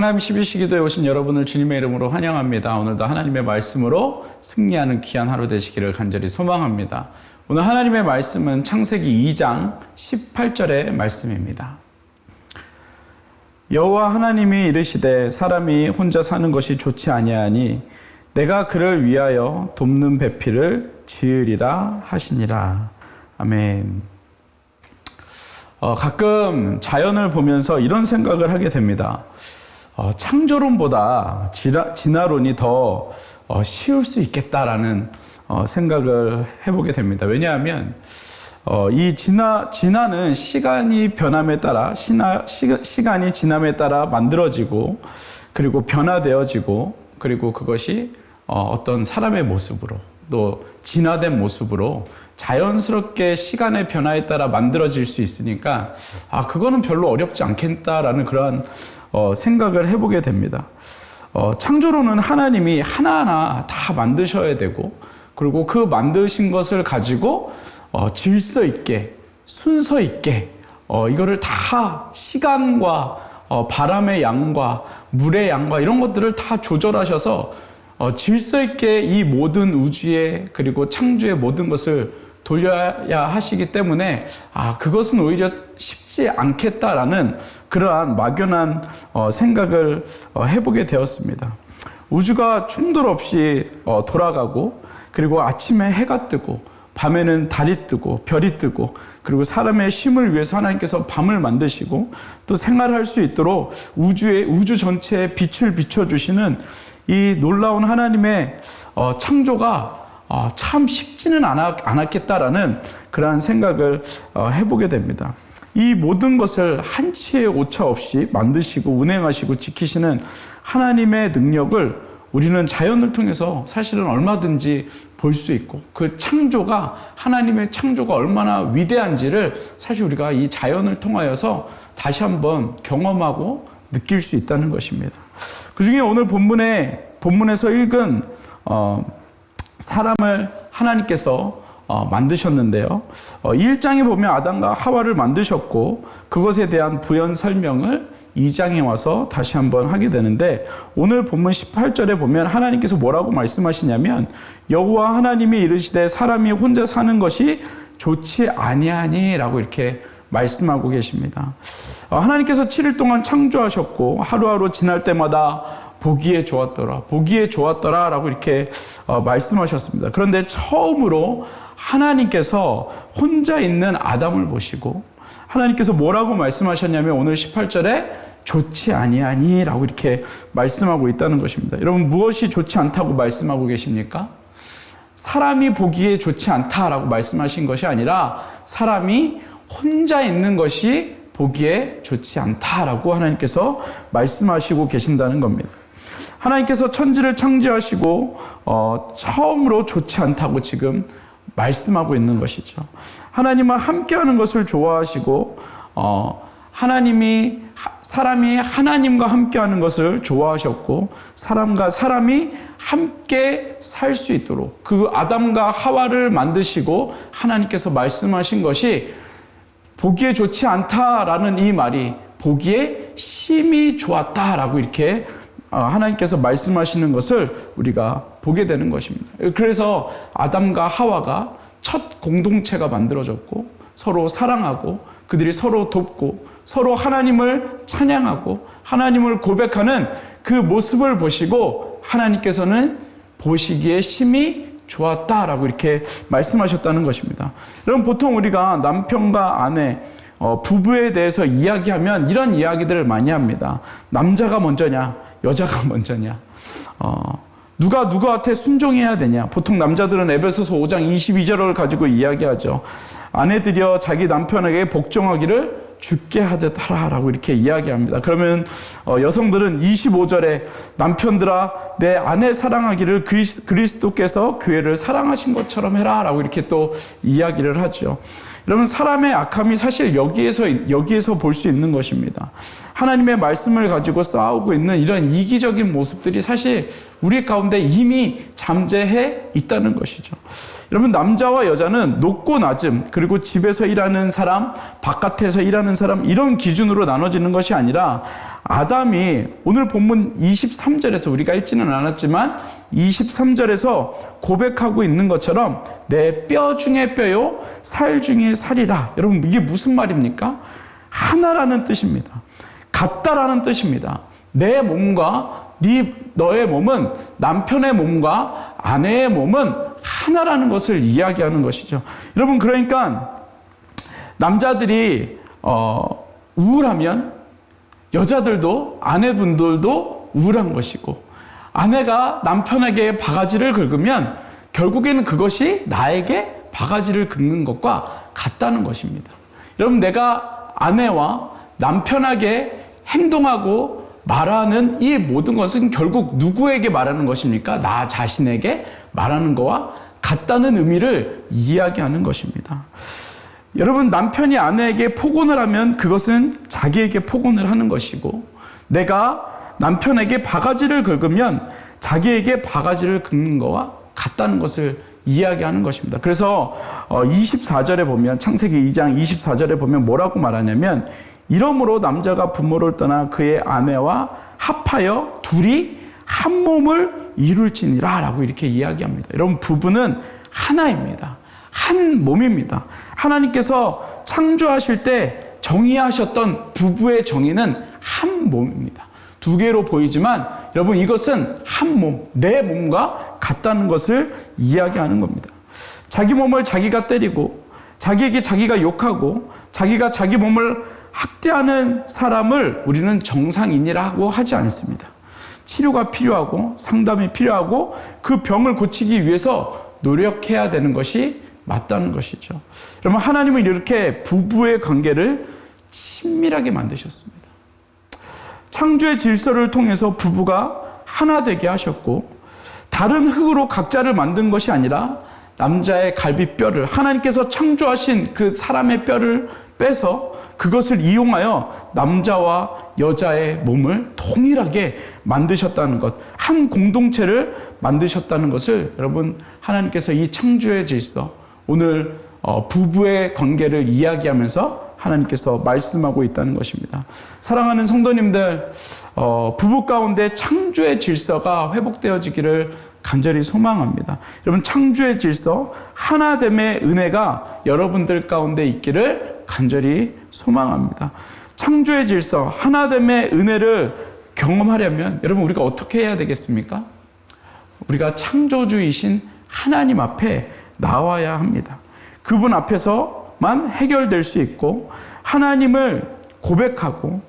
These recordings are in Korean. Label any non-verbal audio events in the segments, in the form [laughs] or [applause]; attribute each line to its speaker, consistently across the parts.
Speaker 1: 하나님 12시기도에 오신 여러분을 주님의 이름으로 환영합니다. 오늘도 하나님의 말씀으로 승리하는 귀한 하루 되시기를 간절히 소망합니다. 오늘 하나님의 말씀은 창세기 2장 18절의 말씀입니다. 여호와 하나님이 이르시되 사람이 혼자 사는 것이 좋지 아니하니 내가 그를 위하여 돕는 배필을 지으리라 하시니라. 아멘. 어, 가끔 자연을 보면서 이런 생각을 하게 됩니다. 어, 창조론보다 진화, 진화 론이 더 어, 쉬울 수 있겠다라는 어, 생각을 해보게 됩니다. 왜냐하면 어, 이 진화, 진화는 시간이 변함에 따라 신화, 시, 시간이 지남에 따라 만들어지고 그리고 변화되어지고 그리고 그것이 어, 어떤 사람의 모습으로 또 진화된 모습으로 자연스럽게 시간의 변화에 따라 만들어질 수 있으니까 아 그거는 별로 어렵지 않겠다라는 그러한 어, 생각을 해보게 됩니다. 어, 창조로는 하나님이 하나하나 다 만드셔야 되고 그리고 그 만드신 것을 가지고 어, 질서 있게 순서 있게 어, 이거를 다 시간과 어, 바람의 양과 물의 양과 이런 것들을 다 조절하셔서 어, 질서 있게 이 모든 우주의 그리고 창조의 모든 것을 돌려야 하시기 때문에 아 그것은 오히려 쉽지 않겠다라는 그러한 막연한 어, 생각을 어, 해보게 되었습니다. 우주가 충돌 없이 어, 돌아가고 그리고 아침에 해가 뜨고 밤에는 달이 뜨고 별이 뜨고 그리고 사람의 쉼을 위해서 하나님께서 밤을 만드시고 또 생활할 수 있도록 우주의 우주 전체에 빛을 비춰 주시는 이 놀라운 하나님의 어, 창조가 어, 참 쉽지는 않았, 않았 겠다라는 그러한 생각을 어, 해보게 됩니다. 이 모든 것을 한치의 오차 없이 만드시고 운행하시고 지키시는 하나님의 능력을 우리는 자연을 통해서 사실은 얼마든지 볼 수 있고 그 창조가 하나님의 창조가 얼마나 위대한지를 사실 우리가 이 자연을 통하여서 다시 한번 경험하고 느낄 수 있다는 것입니다. 그 중에 오늘 본문에 본문에서 읽은 어, 사람을 하나님께서 어, 만드셨는데요. 어, 1장에 보면 아담과 하와를 만드셨고 그것에 대한 부연 설명을 2장에 와서 다시 한번 하게 되는데 오늘 본문 18절에 보면 하나님께서 뭐라고 말씀하시냐면 여호와 하나님이 이르시되 사람이 혼자 사는 것이 좋지 아니하니라고 이렇게 말씀하고 계십니다. 어, 하나님께서 7일 동안 창조하셨고 하루하루 지날 때마다 보기에 좋았더라, 보기에 좋았더라 라고 이렇게 어, 말씀하셨습니다. 그런데 처음으로 하나님께서 혼자 있는 아담을 보시고 하나님께서 뭐라고 말씀하셨냐면 오늘 18절에 좋지 아니하니 라고 이렇게 말씀하고 있다는 것입니다. 여러분 무엇이 좋지 않다고 말씀하고 계십니까? 사람이 보기에 좋지 않다라고 말씀하신 것이 아니라 사람이 혼자 있는 것이 보기에 좋지 않다라고 하나님께서 말씀하시고 계신다는 겁니다. 하나님께서 천지를 창조하시고 어, 처음으로 좋지 않다고 지금 말씀하고 있는 것이죠. 하나님은 함께하는 것을 좋아하시고 어, 하나님이 사람이 하나님과 함께하는 것을 좋아하셨고 사람과 사람이 함께 살 수 있도록 그 아담과 하와를 만드시고 하나님께서 말씀하신 것이 보기에 좋지 않다라는 이 말이 보기에 심히 좋았다라고 이렇게 어, 하나님께서 말씀하시는 것을 우리가 보게 되는 것입니다. 그래서 아담과 하와가 첫 공동체가 만들어졌고 서로 사랑하고 그들이 서로 돕고 서로 하나님을 찬양하고 하나님을 고백하는 그 모습을 보시고 하나님께서는 보시기에 심히 좋았다라고 이렇게 말씀하셨다는 것입니다. 여러분 보통 우리가 남편과 아내 어, 부부에 대해서 이야기하면 이런 이야기들을 많이 합니다. 남자가 먼저냐, 여자가 [laughs] 먼저냐, 어, 누가 누구한테 순종해야 되냐. 보통 남자들은 에베소서 5장 22절을 가지고 이야기하죠. 아내들이여 자기 남편에게 복종하기를 죽게 하듯 하라라고 이렇게 이야기합니다. 그러면 어, 여성들은 25절에 남편들아 내 아내 사랑하기를 그리스도께서 교회를 사랑하신 것처럼 해라라고 이렇게 또 이야기를 하죠. 여러분 사람의 악함이 사실 여기에서 여기에서 볼 수 있는 것입니다. 하나님의 말씀을 가지고 싸우고 있는 이런 이기적인 모습들이 사실 우리 가운데 이미 잠재해 있다는 것이죠. 여러분 남자와 여자는 높고 낮음 그리고 집에서 일하는 사람, 바깥에서 일하는 사람 이런 기준으로 나눠지는 것이 아니라 아담이 오늘 본문 23절에서 우리가 읽지는 않았지만 23절에서 고백하고 있는 것처럼 내 뼈 중에 뼈요 살 중에 살이라. 여러분 이게 무슨 말입니까? 하나라는 뜻입니다. 같다라는 뜻입니다. 내 몸과 네 너의 몸은 남편의 몸과 아내의 몸은 하나라는 것을 이야기하는 것이죠. 여러분 그러니까 남자들이 어, 우울하면 여자들도 아내분들도 우울한 것이고 아내가 남편에게 바가지를 긁으면 결국에는 그것이 나에게 바가지를 긁는 것과 같다는 것입니다. 여러분 내가 아내와 남편에게 행동하고 말하는 이 모든 것은 결국 누구에게 말하는 것입니까? 나 자신에게 말하는 것과 같다는 의미를 이야기하는 것입니다. 여러분 남편이 아내에게 폭언을 하면 그것은 자기에게 폭언을 하는 것이고 내가 남편에게 바가지를 긁으면 자기에게 바가지를 긁는 거와 같다는 것을 이야기하는 것입니다. 그래서 24절에 보면 창세기 2장 24절에 보면 뭐라고 말하냐면 이러므로 남자가 부모를 떠나 그의 아내와 합하여 둘이 한 몸을 이룰지니라 라고 이렇게 이야기합니다. 여러분 부부는 하나입니다. 한 몸입니다. 하나님께서 창조하실 때 정의하셨던 부부의 정의는 한 몸입니다. 두 개로 보이지만 여러분 이것은 한 몸, 내 몸과 같다는 것을 이야기하는 겁니다. 자기 몸을 자기가 때리고 자기에게 자기가 욕하고 자기가 자기 몸을 학대하는 사람을 우리는 정상인이라고 하지 않습니다. 치료가 필요하고 상담이 필요하고 그 병을 고치기 위해서 노력해야 되는 것이 맞다는 것이죠. 여러분 하나님은 이렇게 부부의 관계를 친밀하게 만드셨습니다. 창조의 질서를 통해서 부부가 하나 되게 하셨고 다른 흙으로 각자를 만든 것이 아니라 남자의 갈비뼈를 하나님께서 창조하신 그 사람의 뼈를 빼서 그것을 이용하여 남자와 여자의 몸을 동일하게 만드셨다는 것, 한 공동체를 만드셨다는 것을 여러분 하나님께서 이 창조의 질서, 오늘 어, 부부의 관계를 이야기하면서 하나님께서 말씀하고 있다는 것입니다. 사랑하는 성도님들, 어, 부부 가운데 창조의 질서가 회복되어지기를 간절히 소망합니다. 여러분, 창조의 질서, 하나됨의 은혜가 여러분들 가운데 있기를 간절히 소망합니다. 창조의 질서, 하나됨의 은혜를 경험하려면 여러분, 우리가 어떻게 해야 되겠습니까? 우리가 창조주이신 하나님 앞에 나와야 합니다. 그분 앞에서만 해결될 수 있고 하나님을 고백하고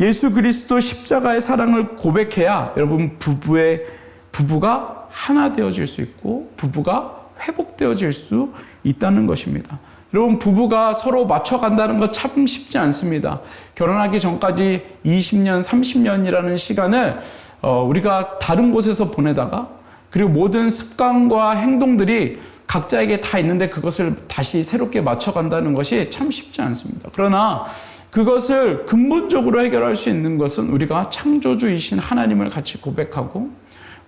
Speaker 1: 예수 그리스도 십자가의 사랑을 고백해야 여러분 부부의 부부가 하나 되어질 수 있고 부부가 회복되어질 수 있다는 것입니다. 여러분 부부가 서로 맞춰간다는 것 참 쉽지 않습니다. 결혼하기 전까지 20년, 30년이라는 시간을 어, 우리가 다른 곳에서 보내다가 그리고 모든 습관과 행동들이 각자에게 다 있는데 그것을 다시 새롭게 맞춰간다는 것이 참 쉽지 않습니다. 그러나 그것을 근본적으로 해결할 수 있는 것은 우리가 창조주이신 하나님을 같이 고백하고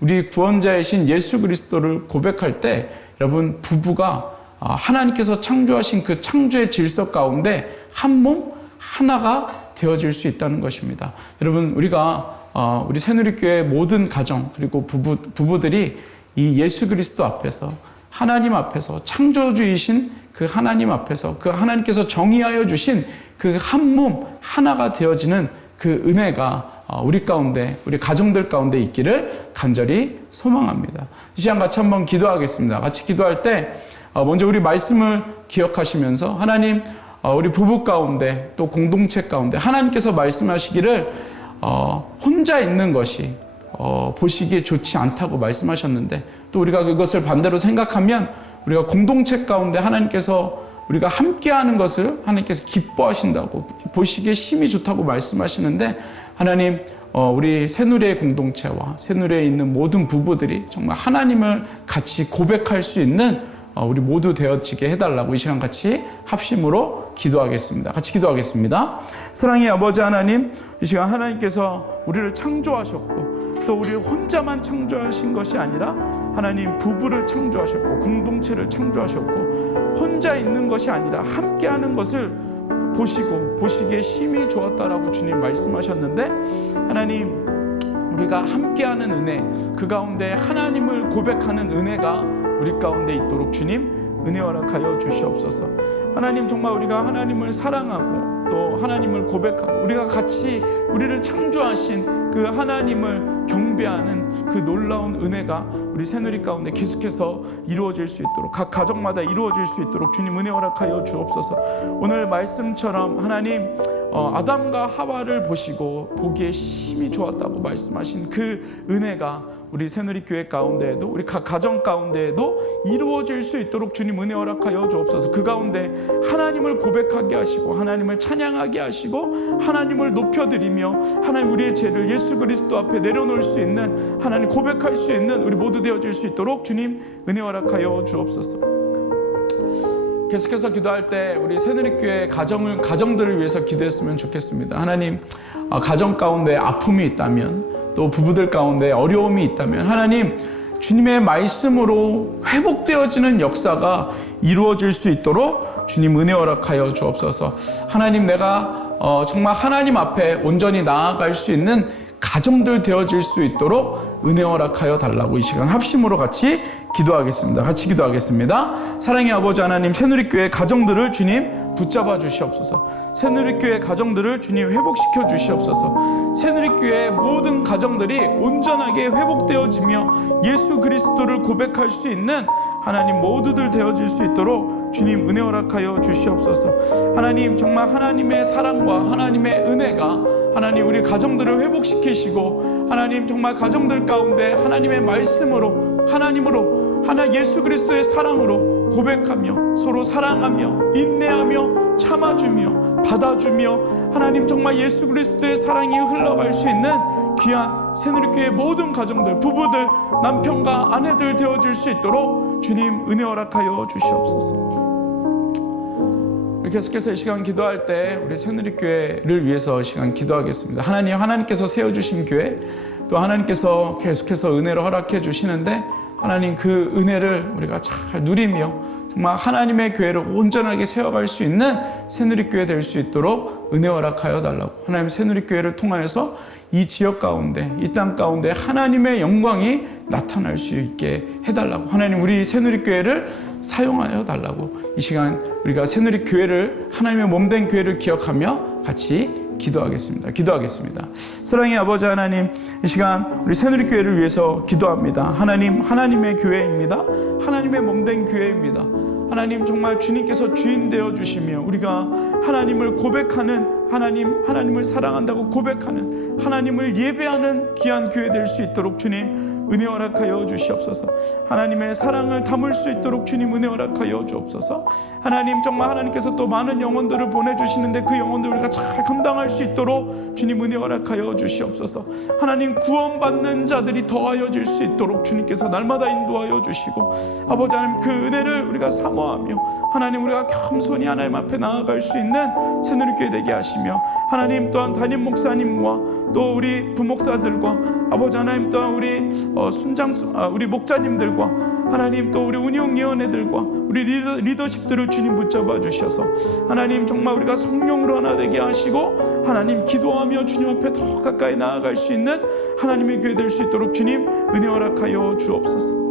Speaker 1: 우리 구원자이신 예수 그리스도를 고백할 때 여러분 부부가 하나님께서 창조하신 그 창조의 질서 가운데 한 몸 하나가 되어질 수 있다는 것입니다. 여러분 우리가 우리 새누리교회 모든 가정 그리고 부부 부부들이 이 예수 그리스도 앞에서 하나님 앞에서 창조주이신 그 하나님 앞에서 그 하나님께서 정의하여 주신 그 한 몸 하나가 되어지는 그 은혜가 우리 가운데 우리 가정들 가운데 있기를 간절히 소망합니다. 이 시간 같이 한번 기도하겠습니다. 같이 기도할 때 먼저 우리 말씀을 기억하시면서 하나님 우리 부부 가운데 또 공동체 가운데 하나님께서 말씀하시기를 혼자 있는 것이 보시기에 좋지 않다고 말씀하셨는데 또 우리가 그것을 반대로 생각하면 우리가 공동체 가운데 하나님께서 우리가 함께하는 것을 하나님께서 기뻐하신다고 보시기에 힘이 좋다고 말씀하시는데 하나님 우리 새누리의 공동체와 새누리에 있는 모든 부부들이 정말 하나님을 같이 고백할 수 있는 우리 모두 되어지게 해달라고 이 시간 같이 합심으로 기도하겠습니다. 같이 기도하겠습니다. 사랑의 아버지 하나님, 이 시간 하나님께서 우리를 창조하셨고 또 우리 혼자만 창조하신 것이 아니라 하나님 부부를 창조하셨고 공동체를 창조하셨고 혼자 있는 것이 아니라 함께하는 것을 보시고 보시기에 심히 좋았다라고 주님 말씀하셨는데 하나님 우리가 함께하는 은혜 그 가운데 하나님을 고백하는 은혜가 우리 가운데 있도록 주님 은혜 허락하여 주시옵소서. 하나님 정말 우리가 하나님을 사랑하고 또 하나님을 고백하고 우리가 같이 우리를 창조하신 그 하나님을 경배하는 그 놀라운 은혜가 우리 새누리 가운데 계속해서 이루어질 수 있도록 각 가정마다 이루어질 수 있도록 주님 은혜 허락하여 주옵소서. 오늘 말씀처럼 하나님 어, 아담과 하와를 보시고 보기에 심히 좋았다고 말씀하신 그 은혜가 우리 새누리 교회 가운데에도 우리 각 가정 가운데에도 이루어질 수 있도록 주님 은혜 허락하여 주옵소서. 그 가운데 하나님을 고백하게 하시고 하나님을 찬양하게 하시고 하나님을 높여드리며 하나님 우리의 죄를 예수 그리스도 앞에 내려놓을 수 있는 하나님 고백할 수 있는 우리 모두 되어질 수 있도록 주님 은혜 허락하여 주옵소서. 계속해서 기도할 때 우리 새누리교회 가정을 가정들을 위해서 기도했으면 좋겠습니다. 하나님 아, 가정 가운데 아픔이 있다면 또 부부들 가운데 어려움이 있다면 하나님 주님의 말씀으로 회복되어지는 역사가 이루어질 수 있도록 주님 은혜 허락하여 주옵소서. 하나님 내가 어, 정말 하나님 앞에 온전히 나아갈 수 있는 가정들 되어질 수 있도록 은혜 허락하여 달라고 이 시간 합심으로 같이 기도하겠습니다. 같이 기도하겠습니다. 사랑의 아버지 하나님 새누리교회 가정들을 주님 붙잡아 주시옵소서. 새누리교회 가정들을 주님 회복시켜 주시옵소서. 새누리교회 모든 가정들이 온전하게 회복되어지며 예수 그리스도를 고백할 수 있는 하나님 모두들 되어질 수 있도록 주님 은혜 허락하여 주시옵소서. 하나님 정말 하나님의 사랑과 하나님의 은혜가 하나님 우리 가정들을 회복시키시고 하나님 정말 가정들 가운데 하나님의 말씀으로 하나님으로 하나 예수 그리스도의 사랑으로 고백하며 서로 사랑하며 인내하며 참아주며 받아주며 하나님 정말 예수 그리스도의 사랑이 흘러갈 수 있는 귀한 새누리교회 모든 가정들 부부들 남편과 아내들 되어질 수 있도록 주님 은혜 허락하여 주시옵소서. 계속해서 이 시간 기도할 때 우리 새누리교회를 위해서 이 시간 기도하겠습니다. 하나님, 하나님께서 세워주신 교회, 또 하나님께서 계속해서 은혜를 허락해 주시는데 하나님 그 은혜를 우리가 잘 누리며 정말 하나님의 교회를 온전하게 세워갈 수 있는 새누리교회 될 수 있도록 은혜 허락하여 달라고. 하나님 새누리교회를 통하여서 이 지역 가운데 이 땅 가운데 하나님의 영광이 나타날 수 있게 해달라고. 하나님 우리 새누리교회를 사용하여 달라고. 이 시간 우리가 새누리 교회를 하나님의 몸 된 교회를 기억하며 같이 기도하겠습니다. 기도하겠습니다. 사랑의 아버지 하나님, 이 시간 우리 새누리 교회를 위해서 기도합니다. 하나님, 하나님의 교회입니다. 하나님의 몸된 교회입니다. 하나님 정말 주님께서 주인 되어 주시며 우리가 하나님을 고백하는 하나님, 하나님을 사랑한다고 고백하는 하나님을 예배하는 귀한 교회 될 수 있도록 주님 은혜 허락하여 주시옵소서. 하나님의 사랑을 담을 수 있도록 주님 은혜 허락하여 주옵소서. 하나님 정말 하나님께서 또 많은 영혼들을 보내주시는데 그 영혼들 우리가 잘 감당할 수 있도록 주님 은혜 허락하여 주시옵소서. 하나님 구원받는 자들이 더하여질 수 있도록 주님께서 날마다 인도하여 주시고 아버지 하나님 그 은혜를 우리가 사모하며 하나님 우리가 겸손히 하나님 앞에 나아갈 수 있는 새누리교회 되게 하시며 하나님 또한 담임 목사님과 또 우리 부목사들과 아버지 하나님 또한 우리 어, 순장 아, 우리 목자님들과 하나님 또 우리 운영위원회들과 우리 리더, 리더 십들을 주님 붙잡아 주셔서 하나님 정말 우리가 성령으로 하나 되게 하시고 하나님 기도하며 주님 앞에 더 가까이 나아갈 수 있는 하나님의 교회 될 수 있도록 주님 은혜 허락하여 주옵소서.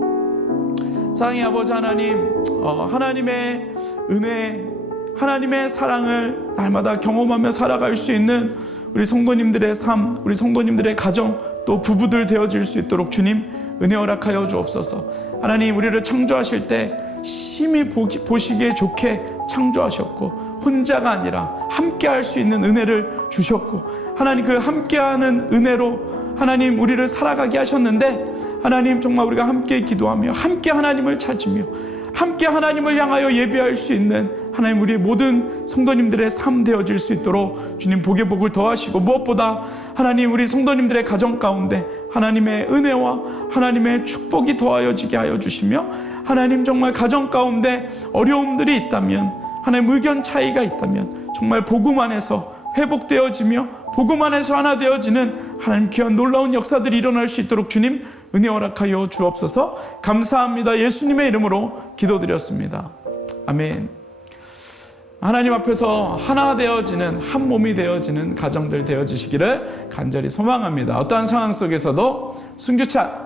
Speaker 1: 사랑의 아버지 하나님, 어, 하나님의 은혜, 하나님의 사랑을 날마다 경험하며 살아갈 수 있는 우리 성도님들의 삶, 우리 성도님들의 가정, 또 부부들 되어질 수 있도록 주님 은혜 허락하여 주옵소서. 하나님 우리를 창조하실 때 심히 보시기에 좋게 창조하셨고 혼자가 아니라 함께 할 수 있는 은혜를 주셨고 하나님 그 함께하는 은혜로 하나님 우리를 살아가게 하셨는데 하나님 정말 우리가 함께 기도하며 함께 하나님을 찾으며 함께 하나님을 향하여 예배할 수 있는 하나님 우리의 모든 성도님들의 삶 되어질 수 있도록 주님 복의 복을 더하시고 무엇보다 하나님 우리 성도님들의 가정 가운데 하나님의 은혜와 하나님의 축복이 더하여지게 하여 주시며 하나님 정말 가정 가운데 어려움들이 있다면 하나님 의견 차이가 있다면 정말 복음 안에서 회복되어지며 복음 안에서 하나 되어지는 하나님 귀한 놀라운 역사들이 일어날 수 있도록 주님 은혜 허락하여 주옵소서 감사합니다. 예수님의 이름으로 기도드렸습니다. 아멘. 하나님 앞에서 하나 되어지는 한 몸이 되어지는 가정들 되어지시기를 간절히 소망합니다. 어떠한 상황 속에서도 승주차